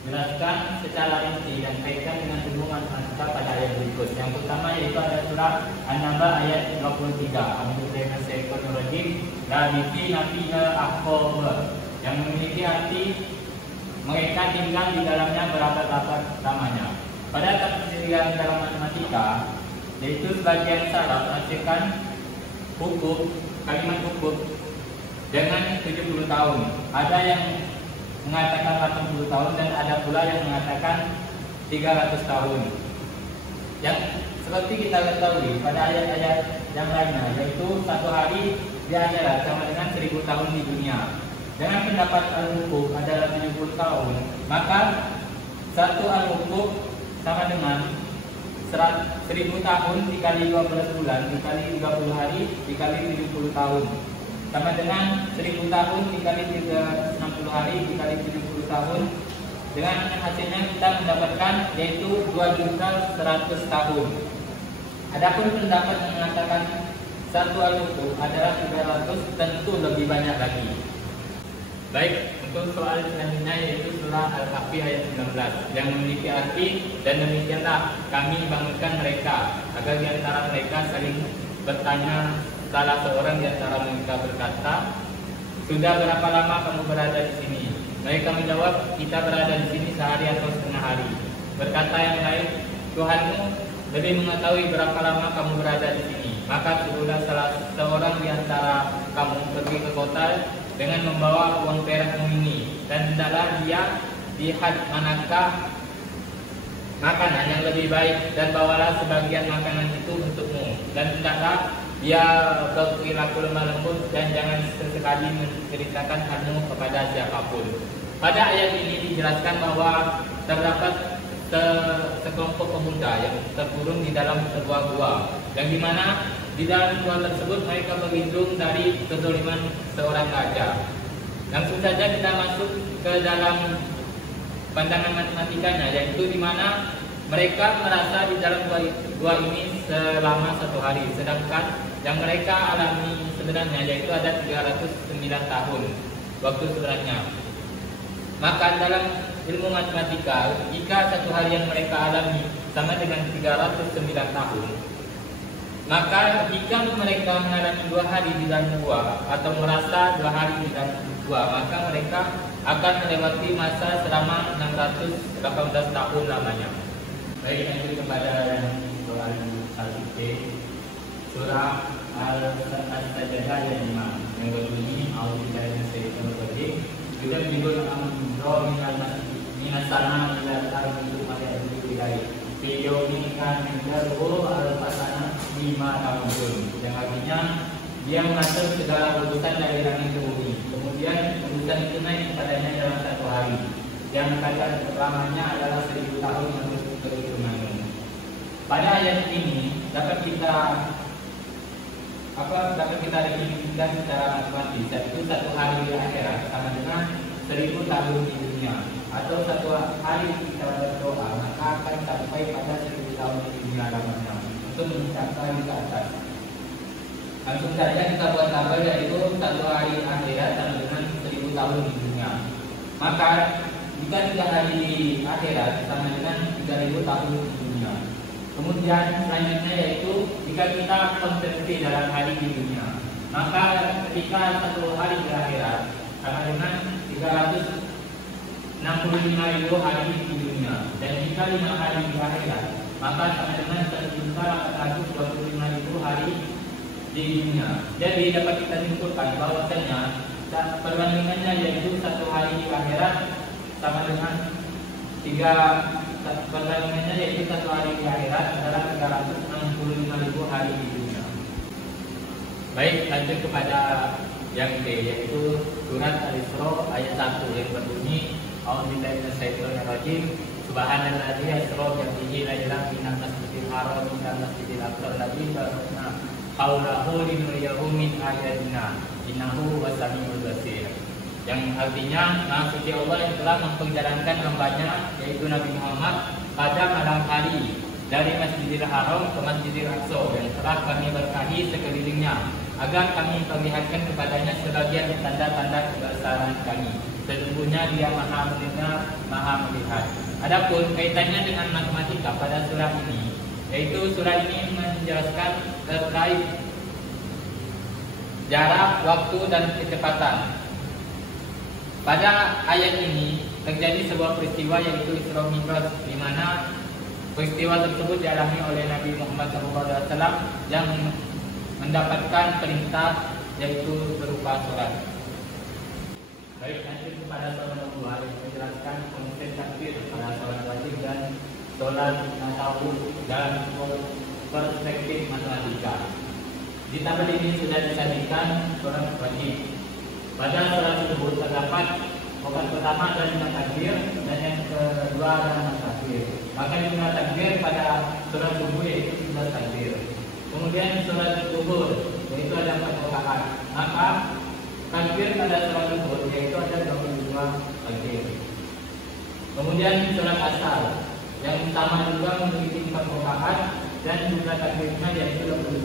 jelaskan secara rinci dan kaitkan dengan ilmu matematika pada ayat berikut. Yang pertama yaitu ada surah An-Naba ayat 23. Alhamdulillahirrahmanirrahim. La nafina akhab, yang memiliki arti mereka tinggal di dalamnya berabad-abad lamanya. Pada tafsiran dalam matematika, yaitu sebagian salaf menafsirkan kalimat hukum dengan 70 tahun. Ada yang mengatakan 80 tahun dan ada pula yang mengatakan 300 tahun. Yang seperti kita ketahui pada ayat-ayat yang lainnya, yaitu satu hari di akhirat sama dengan 1000 tahun di dunia. Dengan pendapat al-hukuk adalah 70 tahun, maka satu al-hukuk sama dengan 1000 tahun dikali 12 bulan dikali 30 hari dikali 70 tahun sama dengan 1000 tahun dikali 360 hari dikali 70 tahun. Dengan hasilnya kita mendapatkan yaitu 2.100 tahun. Adapun pendapat yang mengatakan satu al-hukuk adalah 300 tentu lebih banyak lagi. Baik, untuk soal selanjutnya yaitu surah Al-Kahfi ayat 19 yang memiliki arti, dan demikianlah kami bangunkan mereka agar di antara mereka saling bertanya. Salah seorang di antara mereka berkata, sudah berapa lama kamu berada di sini? Mereka menjawab, kita berada di sini sehari atau setengah hari. Berkata yang lain, Tuhanmu lebih mengetahui berapa lama kamu berada di sini. Maka suruhlah salah seorang di antara kamu pergi ke kota dengan membawa uang perakmu ini, dan hendaklah dia lihat manakah makanan yang lebih baik, dan bawalah sebagian makanan itu untukmu, dan hendaklah dia berperilaku lemah lembut dan jangan sesekali menceritakan hal-mu kepada siapapun. Pada ayat ini dijelaskan bahwa terdapat sekelompok pemuda yang terkurung di dalam sebuah gua, yang dimana di dalam gua tersebut mereka berlindung dari kezaliman seorang raja. Langsung saja kita masuk ke dalam pandangan matematikanya, yaitu dimana mereka merasa di dalam gua ini selama 1 hari, sedangkan yang mereka alami sebenarnya yaitu ada 309 tahun waktu sebenarnya. Maka dalam ilmu matematika, jika 1 hari yang mereka alami sama dengan 309 tahun, maka jika mereka mengalami 2 hari di dalam gua atau merasa 2 hari di dalam gua, maka mereka akan melewati masa selama 618 tahun lamanya. Baik, lanjut kepada soal selanjutnya. Surah Al-Sajdah ayat 5 yang berbunyi A'udzubillahi minasyaitonir rajim. Yudabbirul amra minas sama ila al-ardi ma ya'budu ilaihi fi yawmin kana miqdaruhu alfasana lima tahun. Yang artinya dia mengatur segala urusan dari langit ke bumi. Kemudian urusan itu naik kepadanya dalam 1 hari. Yang keadaan pertamanya adalah 1000 tahun menurut keturunanmu. Pada ayat ini dapat kita definisikan secara matematis, yaitu 1 hari di akhirat sama dengan 1000 tahun di dunia, atau 1 hari kita berdoa maka akan sampai pada 1000 tahun di dunia lamanya untuk mencapai ke atas. Langsung saja kita buat tabel, yaitu 1 hari akhirat sama dengan 1000 tahun di dunia. Maka jika 3 hari di akhirat sama dengan 3000 tahun di dunia. Kemudian selanjutnya yaitu jika kita konversi dalam hari di dunia, maka ketika 1 hari di akhirat sama dengan 365.000 hari di dunia, dan jika 5 hari di akhirat maka sama dengan 1.825.000 hari di dunia. Jadi dapat kita simpulkan bahwasanya perbandingannya yaitu 1 hari di akhirat sama dengan 1 hari di akhirat adalah 365.000 hari di dunia. Baik, lanjut kepada yang B, yaitu surat Al-Isra ayat 1 yang berbunyi A'udzubillahi minasyaitonir rajim. Subhanalladzi asra bihi lailan minal masjidil haram ilal masjidil aqsal ladzi barakna haulahu linuriyahu min ayatina innahu wasamiul basir. Yang artinya Maha Suci Allah yang telah memperjalankan hambanya yaitu Nabi Muhammad pada malam hari dari Masjidil Haram ke Masjidil Aqsa, yang telah kami berkahi sekelilingnya agar kami perlihatkan kepadanya sebagian tanda-tanda kebesaran kami. Sesungguhnya Dia Maha mendengar, Maha melihat. Adapun kaitannya dengan matematika pada surah ini, yaitu surah ini menjelaskan terkait jarak, waktu, dan kecepatan. Pada ayat ini terjadi sebuah peristiwa yaitu Isra Mi'raj, di mana peristiwa tersebut dialami oleh Nabi Muhammad SAW yang mendapatkan perintah yaitu berupa sholat. Baik, lanjut kepada sholat kedua yang menjelaskan konsep takbir pada sholat wajib dan sholat tasawuf dan perspektif matematika. Di tabel ini sudah disajikan sholat wajib. Pada sholat tersebut terdapat rakaat pertama adalah 5 takbir dan yang kedua adalah 6 takbir. Maka jumlah takbir pada sholat subuh yaitu 11 takbir. Kemudian sholat zuhur yaitu ada 4 rakaat. Maka takbir pada sholat zuhur yaitu ada 22 takbir. Kemudian sholat asar yang sama juga memiliki 4 rakaat dan jumlah takbirnya yaitu 22.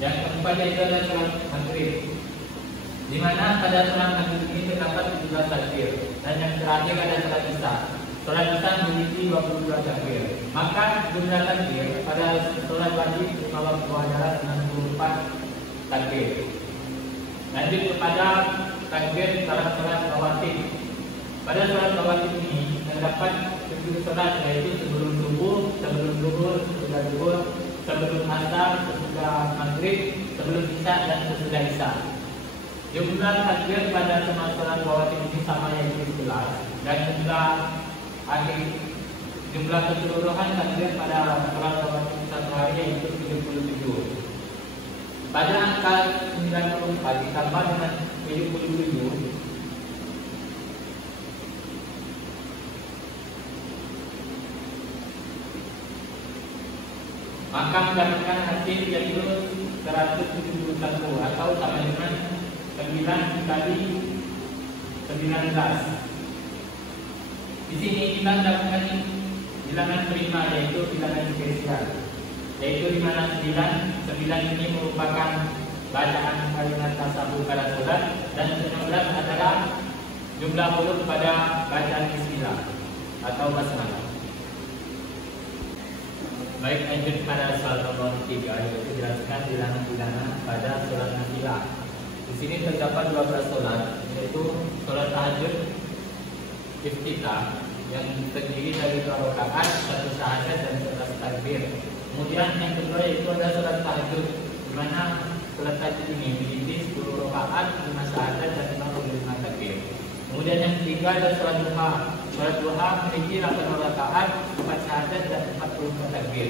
Yang keempat yaitu adalah sholat maghrib, di mana pada sholat maghrib ini terdapat 17 takbir, dan yang terakhir ada sholat isya. Sholat isya memiliki 22 takbir. Maka jumlah takbir pada sholat wajib lima waktu adalah 64 takbir. Lanjut kepada takbir sholat rawatib. Pada sholat rawatib ini terdapat 7 sholat, yaitu sebelum subuh, sebelum zuhur, sesudah zuhur, sebelum asar, sesudah maghrib, sebelum isya, dan sesudah isya. Jumlah takbir pada semua sholat rawatib ini sama yaitu 11, dan jumlah keseluruhan takbir pada sholat rawatib satu hari yaitu 77. Pada angka 94 ditambah dengan 77, maka mendapatkan hasil yaitu 171 atau sama dengan 9 kali 19. Di sini kita mendapatkan bilangan prima yaitu bilangan spesial, yaitu di mana 9 ini merupakan bacaan kalimat tasawuf pada sholat, dan 19 adalah jumlah huruf pada bacaan bismillah atau basmalah. Baik, lanjut pada sholat nomor 3 yaitu jelaskan bilangan-bilangan pada sholat nafilah. Di sini terdapat 12 sholat, yaitu sholat tahajud iftitah yang terdiri dari 2 rakaat, 1 syahadat dan 11 takbir. Kemudian yang kedua yaitu ada sholat tahajud, di mana sholat tahajud ini memiliki 10 rakaat, 5 syahadat dan 55 takbir. Kemudian yang ketiga ada sholat duha. Sholat duha memiliki 8 rakaat, 4 syahadat dan 45 takbir.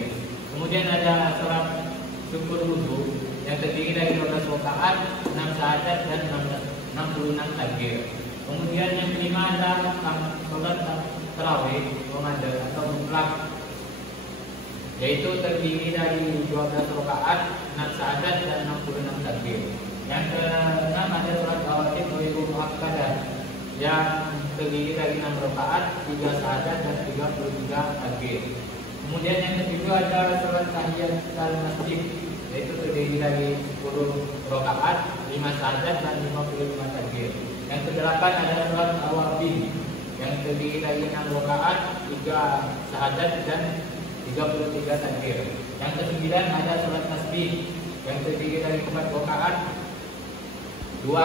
Kemudian ada sholat syukur wudhu yang terdiri dari 12 rakaat, 6 syahadat dan 66 takbir. Kemudian yang kelima ada sholat tarawih Ramadan atau mutlak, yaitu terdiri dari 12 rakaat, 6 syahadat dan 66 takbir. Yang keenam ada sholat rawatib muakkadah yang terdiri dari 6 rakaat, 3 syahadat dan 33 takbir. Kemudian yang ketujuh ada sholat tahiyatul masjid, yaitu terdiri dari 10 rakaat, 5 syahadat dan 55 takbir. Yang kedelapan ada sholat awabin yang terdiri dari 6 rakaat, 3 syahadat dan 33 takbir. Yang kesembilan ada sholat tasbih yang terdiri dari 4 rakaat, 2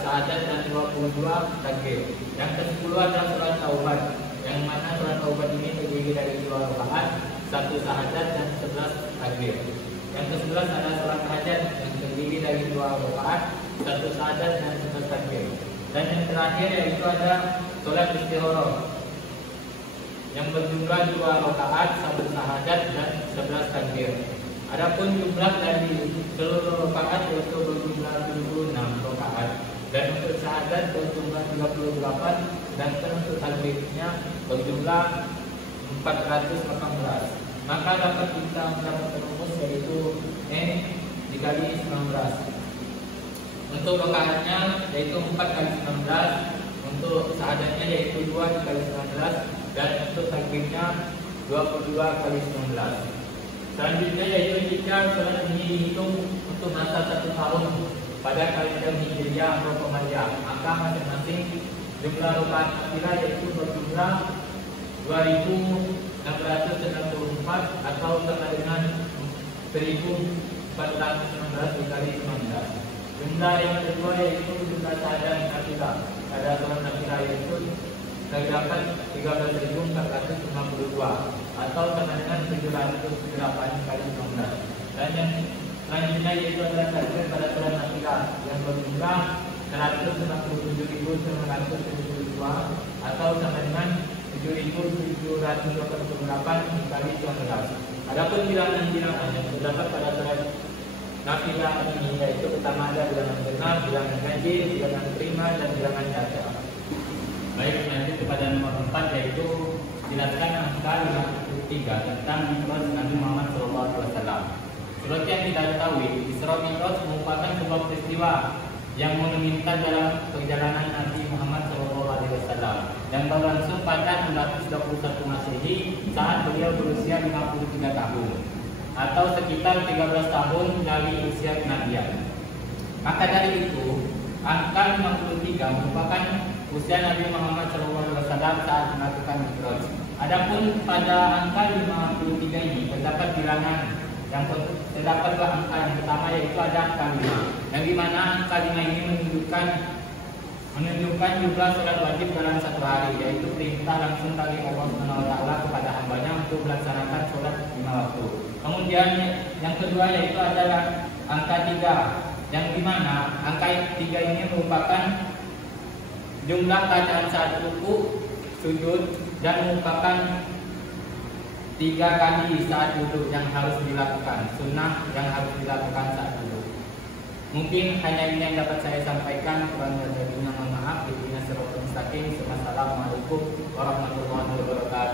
syahadat dan 22 takbir. Yang ke-10 ada sholat taubat, yang mana sholat taubat ini terdiri dari 2 rakaat, 1 syahadat dan 11 takbir. Yang ke-11 ada sholat hajat yang terdiri dari 2 rakaat, 1 syahadat dan 11 takbir. Dan yang terakhir yaitu ada sholat istikharah yang berjumlah 2 rakaat, 1 syahadat dan 11 takbir. Adapun jumlah dari seluruh rakaat yaitu berjumlah 76 rakaat, dan untuk syahadat berjumlah 38, dan untuk takbirnya berjumlah 418. Maka dapat kita mendapatkan rumus yaitu N dikali 19. Untuk rakaatnya yaitu 4 kali 19, untuk syahadatnya yaitu 2 dikali 19, dan untuk takbirnya 22 kali 19. Selanjutnya yaitu jika sholat ini dihitung untuk masa 1 tahun, pada kalender Hijriah atau Qamariyah, maka masing-masing jumlah rakaat nafilah yaitu berjumlah 2664 atau sama dengan 1419 dikali 19. Jumlah yang kedua yaitu jumlah syahadat nafilah. Pada sholat nafilah yaitu terdapat 13.452 atau sama dengan 708 kali 19. Dan yang selanjutnya yaitu adalah takbir pada sholat nafilah yang berjumlah 157.972 atau sama dengan 7.788 dikali 19. Adapun bilangan-bilangan yang terdapat pada sholat nafilah ini yaitu pertama ada bilangan genap, bilangan ganjil, bilangan prima, dan bilangan caca. Baik, lanjut kepada nomor 4 yaitu jelaskan angka 53 tentang mi'raj Nabi Muhammad SAW. Seperti yang kita ketahui, Isra Mi'raj merupakan sebuah peristiwa yang monumental dalam perjalanan Nabi Muhammad SAW dan berlangsung pada 621 Masehi saat beliau berusia 53 tahun atau sekitar 13 tahun dari usia kenabian. Maka dari itu, angka 53 merupakan usia Nabi Muhammad SAW saat melakukan Mi'raj. Adapun pada angka 53 ini terdapat bilangan. Yang terdapat dua angka. Yang pertama yaitu ada angka 5, yang dimana angka 5 ini menunjukkan jumlah sholat wajib dalam satu hari, yaitu perintah langsung dari Allah SWT kepada hambanya untuk melaksanakan sholat 5 waktu. Kemudian yang kedua yaitu adalah angka 3, yang dimana angka 3 ini merupakan jumlah bacaan saat ruku, sujud, dan merupakan 3 kali saat duduk yang harus dilakukan, sunnah yang harus dilakukan saat duduk. Mungkin hanya ini yang dapat saya sampaikan. Kurang lebihnya mohon maaf. Assalamualaikum warahmatullahi wabarakatuh.